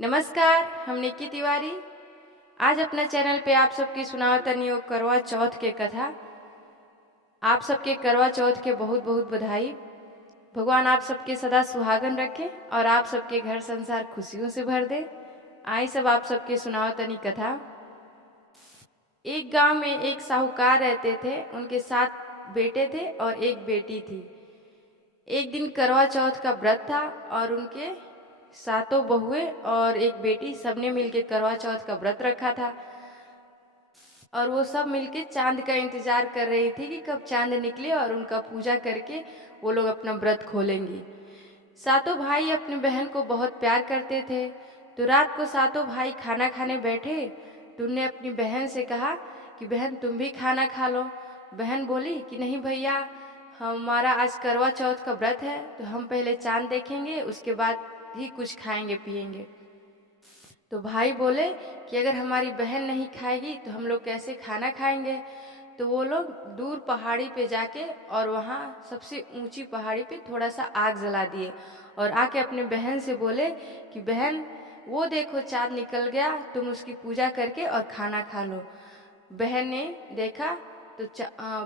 नमस्कार, हम निक्की तिवारी। आज अपना चैनल पे आप सबकी सुनावतनी हो करवा चौथ के कथा। आप सबके करवा चौथ के बहुत बहुत बधाई। भगवान आप सबके सदा सुहागन रखे और आप सबके घर संसार खुशियों से भर दे। आई सब आप सबके सुनावतनी कथा। एक गांव में एक साहूकार रहते थे। उनके 7 बेटे थे और एक बेटी थी। एक दिन करवा चौथ का व्रत था और उनके 7 बहुएं और एक बेटी सबने मिलके करवा चौथ का व्रत रखा था। और वो सब मिलके चांद का इंतजार कर रही थी कि कब चांद निकले और उनका पूजा करके वो लोग अपना व्रत खोलेंगी। 7 भाई अपनी बहन को बहुत प्यार करते थे। तो रात को 7 भाई खाना खाने बैठे तो उनने अपनी बहन से कहा कि बहन तुम भी खाना खा लो। बहन बोली कि नहीं भैया, हमारा आज करवा चौथ का व्रत है तो हम पहले चांद देखेंगे, उसके बाद ही कुछ खाएंगे पिएंगे। तो भाई बोले कि अगर हमारी बहन नहीं खाएगी तो हम लोग कैसे खाना खाएंगे। तो वो लोग दूर पहाड़ी पे जाके और वहाँ सबसे ऊंची पहाड़ी पे थोड़ा सा आग जला दिए और आके अपने बहन से बोले कि बहन वो देखो चांद निकल गया, तुम उसकी पूजा करके और खाना खा लो। बहन ने देखा तो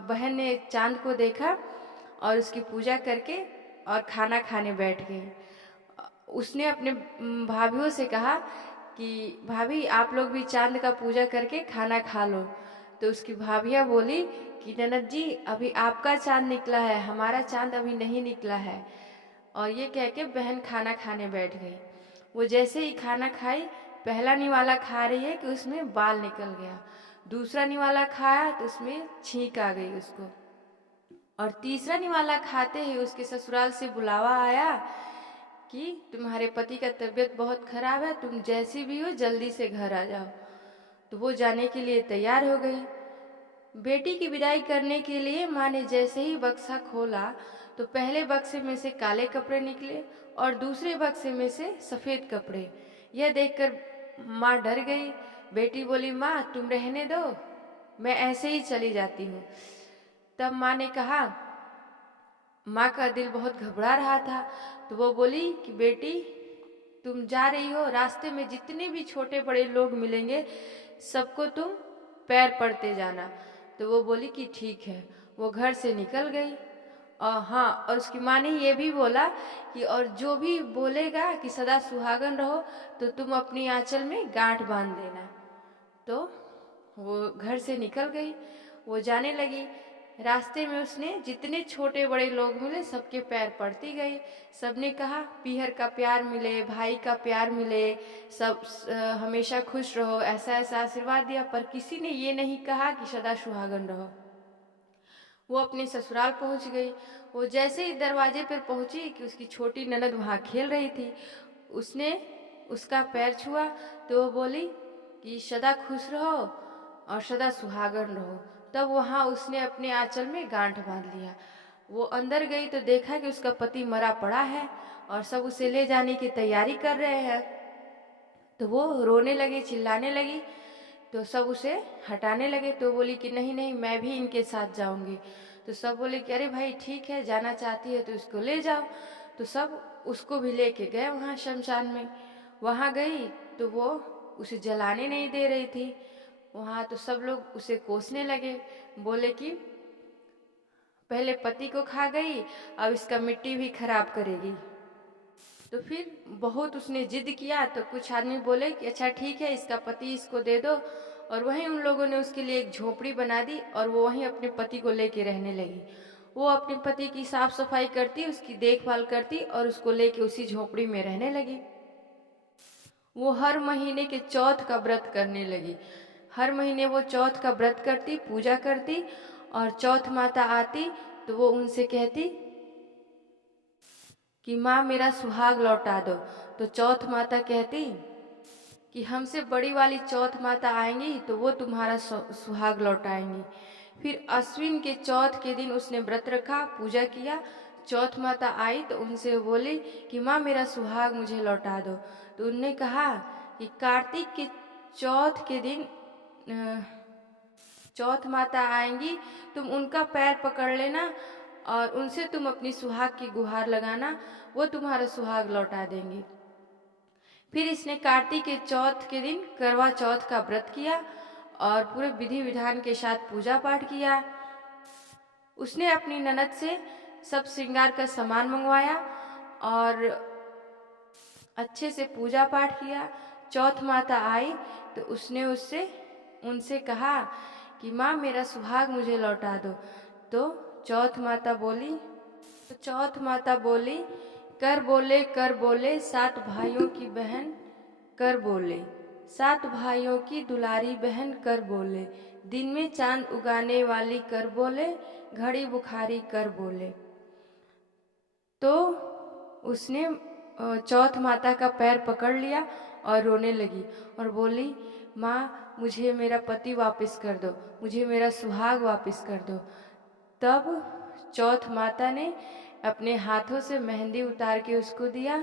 बहन ने चांद को देखा और उसकी पूजा करके और खाना खाने बैठ गई। उसने अपने भाभीयों से कहा कि भाभी आप लोग भी चांद का पूजा करके खाना खा लो। तो उसकी भाभियाँ बोली कि ननद जी अभी आपका चांद निकला है, हमारा चांद अभी नहीं निकला है। और ये कह के बहन खाना खाने बैठ गई। वो जैसे ही खाना खाई, पहला निवाला खा रही है कि उसमें बाल निकल गया, दूसरा निवाला खाया तो उसमें छींक आ गई उसको, और तीसरा निवाला खाते ही उसके ससुराल से बुलावा आया कि तुम्हारे पति का तबीयत बहुत खराब है, तुम जैसी भी हो जल्दी से घर आ जाओ। तो वो जाने के लिए तैयार हो गई। बेटी की विदाई करने के लिए माँ ने जैसे ही बक्सा खोला तो पहले बक्से में से काले कपड़े निकले और दूसरे बक्से में से सफ़ेद कपड़े। यह देखकर माँ डर गई। बेटी बोली माँ तुम रहने दो, मैं ऐसे ही चली जाती हूँ। तब माँ ने कहा, माँ का दिल बहुत घबरा रहा था तो वो बोली कि बेटी तुम जा रही हो, रास्ते में जितने भी छोटे बड़े लोग मिलेंगे सबको तुम पैर पड़ते जाना। तो वो बोली कि ठीक है। वो घर से निकल गई। और हाँ, और उसकी माँ ने ये भी बोला कि और जो भी बोलेगा कि सदा सुहागन रहो तो तुम अपनी आंचल में गांठ बांध देना। तो वो घर से निकल गई। वो जाने लगी। रास्ते में उसने जितने छोटे बड़े लोग मिले सबके पैर पड़ती गई। सबने कहा पीहर का प्यार मिले, भाई का प्यार मिले, सब हमेशा खुश रहो, ऐसा ऐसा आशीर्वाद दिया। पर किसी ने ये नहीं कहा कि सदा सुहागन रहो। वो अपने ससुराल पहुंच गई। वो जैसे ही दरवाजे पर पहुंची कि उसकी छोटी ननद वहाँ खेल रही थी, उसने उसका पैर छुआ तो वो बोली कि सदा खुश रहो और सदा सुहागन रहो। तब वहाँ उसने अपने आंचल में गांठ बांध लिया। वो अंदर गई तो देखा कि उसका पति मरा पड़ा है और सब उसे ले जाने की तैयारी कर रहे हैं। तो वो रोने लगी, चिल्लाने लगी। तो सब उसे हटाने लगे। तो बोली कि नहीं नहीं, मैं भी इनके साथ जाऊंगी। तो सब बोले कि अरे भाई ठीक है, जाना चाहती है तो इसको ले जाओ। तो सब उसको भी लेके गए वहाँ शमशान में। वहाँ गई तो वो उसे जलाने नहीं दे रही थी। वहाँ तो सब लोग उसे कोसने लगे, बोले कि पहले पति को खा गई, अब इसका मिट्टी भी खराब करेगी। तो फिर बहुत उसने जिद किया तो कुछ आदमी बोले कि अच्छा ठीक है, इसका पति इसको दे दो। और वहीं उन लोगों ने उसके लिए एक झोपड़ी बना दी और वो वहीं अपने पति को लेके रहने लगी। वो अपने पति की साफ सफाई करती, उसकी देखभाल करती और उसको लेके उसी झोपड़ी में रहने लगी। वो हर महीने के चौथ का व्रत करने लगी। हर महीने वो चौथ का व्रत करती, पूजा करती, और चौथ माता आती तो वो उनसे कहती कि माँ मेरा सुहाग लौटा दो। तो चौथ माता कहती कि हमसे बड़ी वाली चौथ माता आएंगी तो वो तुम्हारा सुहाग लौटाएंगी। फिर अश्विन के चौथ के दिन उसने व्रत रखा, पूजा किया। चौथ माता आई तो उनसे बोली कि माँ मेरा सुहाग मुझे लौटा दो। तो उनने कहा कि कार्तिक के चौथ के दिन चौथ माता आएंगी, तुम उनका पैर पकड़ लेना और उनसे तुम अपनी सुहाग की गुहार लगाना, वो तुम्हारा सुहाग लौटा देंगी। फिर इसने कार्तिक के चौथ के दिन करवा चौथ का व्रत किया और पूरे विधि विधान के साथ पूजा पाठ किया। उसने अपनी ननद से सब श्रृंगार का सामान मंगवाया और अच्छे से पूजा पाठ किया। चौथ माता आई तो उसने उनसे कहा कि माँ मेरा सुहाग मुझे लौटा दो। तो चौथ माता बोली कर बोले 7 भाइयों की बहन कर बोले, 7 भाइयों की दुलारी बहन कर बोले, दिन में चांद उगाने वाली कर बोले, घड़ी बुखारी कर बोले। तो उसने चौथ माता का पैर पकड़ लिया और रोने लगी और बोली, माँ मुझे मेरा पति वापस कर दो, मुझे मेरा सुहाग वापस कर दो। तब चौथ माता ने अपने हाथों से मेहंदी उतार के उसको दिया,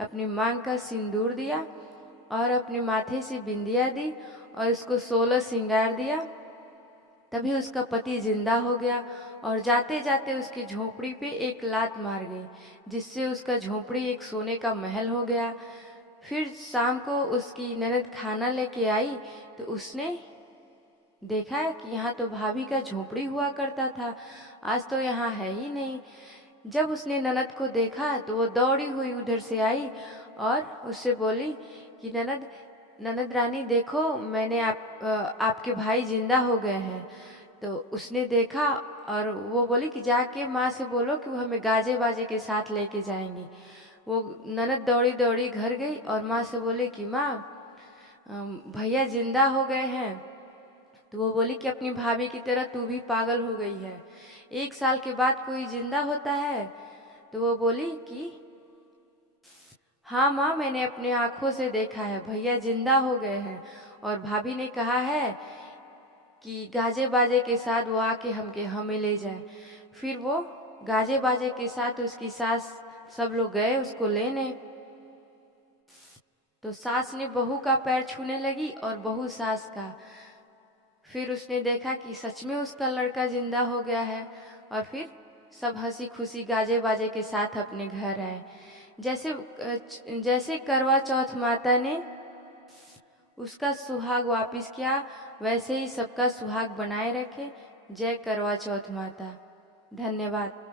अपनी मांग का सिंदूर दिया और अपने माथे से बिंदिया दी और उसको 16 श्रृंगार दिया। तभी उसका पति जिंदा हो गया और जाते जाते उसकी झोपड़ी पे एक लात मार गई, जिससे उसका झोपड़ी एक सोने का महल हो गया। फिर शाम को उसकी ननद खाना लेके आई तो उसने देखा कि यहाँ तो भाभी का झोपड़ी हुआ करता था, आज तो यहाँ है ही नहीं। जब उसने ननद को देखा तो वो दौड़ी हुई उधर से आई और उससे बोली कि ननद रानी देखो, मैंने आपके भाई जिंदा हो गए हैं। तो उसने देखा और वो बोली कि जाके माँ से बोलो कि वो हमें गाजे बाजे के साथ लेके जाएंगी। वो ननद दौड़ी दौड़ी घर गई और माँ से बोले कि माँ भैया जिंदा हो गए हैं। तो वो बोली कि अपनी भाभी की तरह तू भी पागल हो गई है, 1 साल के बाद कोई जिंदा होता है। तो वो बोली कि हाँ माँ, मैंने अपने आँखों से देखा है, भैया जिंदा हो गए हैं और भाभी ने कहा है कि गाजे बाजे के साथ वो आके हमें ले जाए। फिर वो गाजे बाजे के साथ उसकी सास सब लोग गए उसको लेने। तो सास ने बहू का पैर छूने लगी और बहू सास का। फिर उसने देखा कि सच में उसका लड़का जिंदा हो गया है और फिर सब हंसी खुशी गाजे बाजे के साथ अपने घर आए। जैसे करवा चौथ माता ने उसका सुहाग वापिस किया, वैसे ही सबका सुहाग बनाए रखे। जय करवा चौथ माता। धन्यवाद।